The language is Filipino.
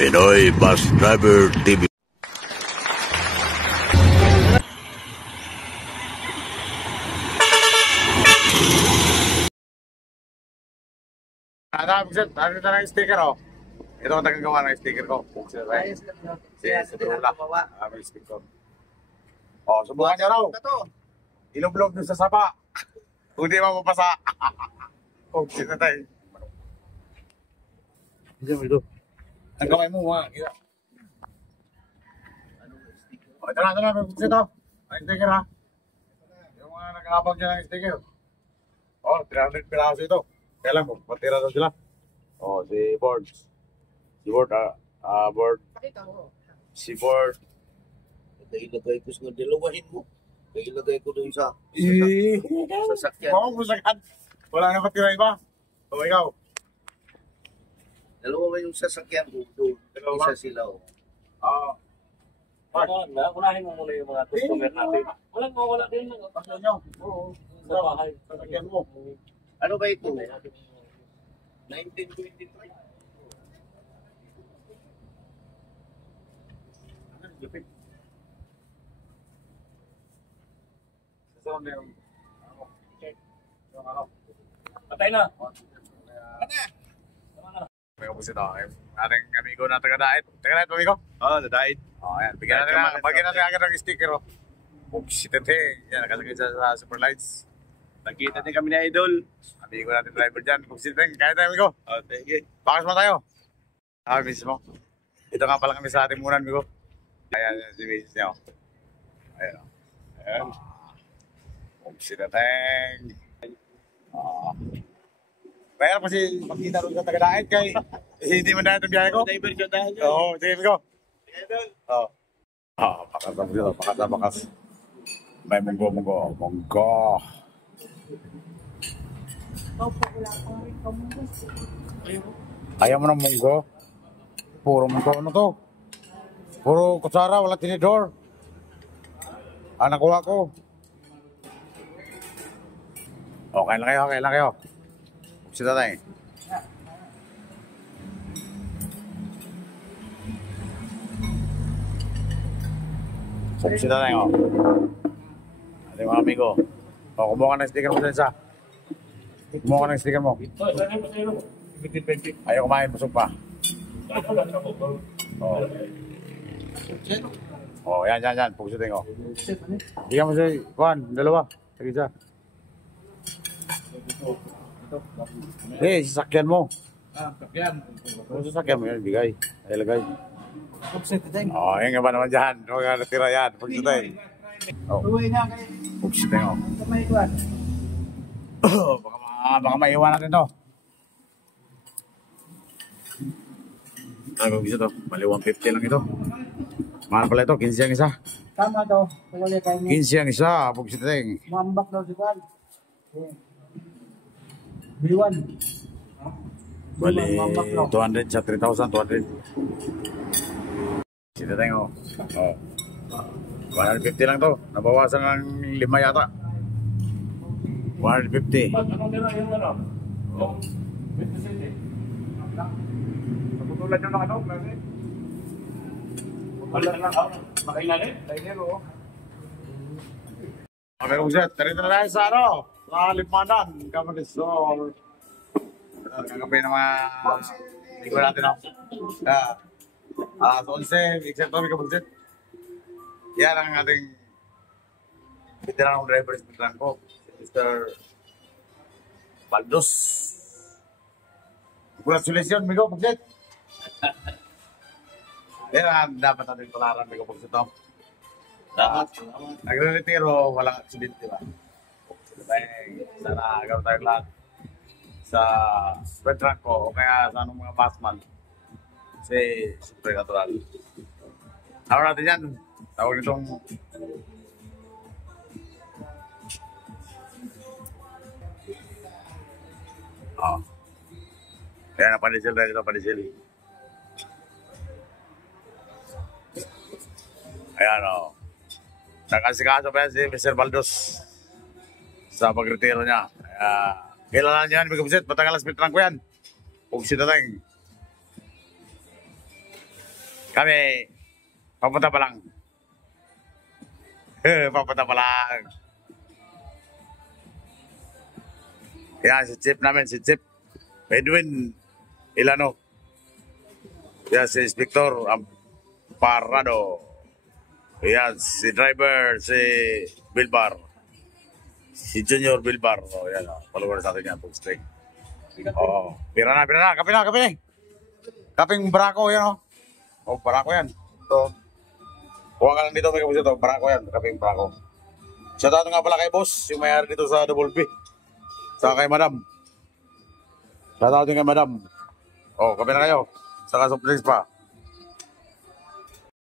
Pinoy Bus Driver TV. Ano na yung sticker, oh. Ito ang tagagawa ng sticker ko. Si Rula. May sticker. Oh, subukan niyo raw. Ilog-log dun sa sapa. Kung di mapapasa. Oh, sino tayo? Ito. Ang kamay mo, mga. Ito na. Ito. Ang sticker, ha. Yung mga nag-aabang dyan ng sticker. Oh, 300 piraso ito. Kailan mo? Patira daw sila. Oh, si Board. Board. Si Board. Ilagay ko sa dalawahin mo. Ilagay ko doon sa sasakyan. Oo, pusagad. Wala na patira iba. O, ikaw. Dalawa ba yung sasakyan ko doon? Isa sila. Oo. Unahin mo muna yung mga customer natin. Wala din lang. Pasok nyo. Oo, sa bahay. Sasakyan mo. Ano ba ito? 1923. Lupit. Sasama na yung... Patay na. May upusin ako. Ating amigo na taga-dait. Taga-dait, amigo? Oo, nadait. Oo, yan. Bigyan natin agad ng sticker. Pugsitete. Yan, nakasagay sa Superlights. Nakita din kami na idol. Amigo natin driver dyan. Pugsitete. Kaya tayo, amigo. Oh, thank you. Bakas mo tayo. Mismo. Ito nga pala kami sa ating munan, amigo. Ayan, si Mrs. niya. Ayan. Ayan. Pugsitete. Mayroon kasi makita rin sa taga-dait kay hindi mo dahil itong biyahe ko. Driver ka dahil. Oo, sige, amigo. Idol. Oo. Bakas. May munggo. Ayaw mo ng munggo? Puro munggo ano to? Puro kutsara, wala tinidor. Nakuha ko. Okay lang kayo. Sita tayo. Sita tayo. Ate mga amigo. Kumuha ka ng sticker mo dyan sa. Kumuha ka ng sticker mo. Ayaw kumain, busog pa. Yan. Pagsutin ko. Bigyan mo siya, Juan, dalawa. Sige siya. Sasakyan mo. Kung sasakyan mo yan, bigay. Ay, lagay. Yan nga ba naman dyan? Huwag nga natira yan. Pagsutin. Pagsutin ko. Baka maiwan natin to. Ano bisa to? Mali 150 lang ito. Mahal pala ito, 15 ang isa. Tama to. 15 ang isa, pagsiting. Mambak daw si Juan. B1. Bali, 200 sa 3,200. Siting o. 150 lang to. Nabawasan ng 5 yata. 150. Anong nila yung ano? 27. Naputulad nyo ng ano, klase? Wala lang ako. Makainanin? Okay, kung siya, tarito na tayo sa ano? Sa Limanan, Kamarisol. Kagabi ng mga ligo natin ako. So 11, except kami kapagsit. Yan ang ating veteranong driver ko, Mr. Baldos. Congratulations, Migo, pagsit. Yan ang dapat natin tularan, Migo, pagsit. Nagre-retiro, walang accident, di ba? Sana gawin tayo lahat sa veteran ko o kaya sa anong mga passman. Kasi super natural. Ano natin yan? Tawag nitong kaya napanisil tayo dito, panisil. Ayan o. Nakasikaso pa yan si Mr. Baldos sa pagretiro niya. Kailangan niya yan, Migo Busit. Matagal as pitran ko yan. Huwag sila tayong. Kami, papunta pa lang. Papunta pa lang. Yan, si Chip namin, si Chip. Edwin Ilano. Yan, si Inspector Parado. Yan, si driver, si Bilbar. Si Junior Bilbar. O, yan, follower sa atin yan, full string. Oo. Pira na, kape na, kape na. Kaping barako yan, o. O, barako yan. Ito. Huwag ka lang dito, may kapos ito. Barako yan, kaping barako. Shoutout nga pala kay boss, yung mayari dito sa Double B. Saka kay madam. Shoutout din kay madam. O, kape na kayo. Saka soft drinks pa.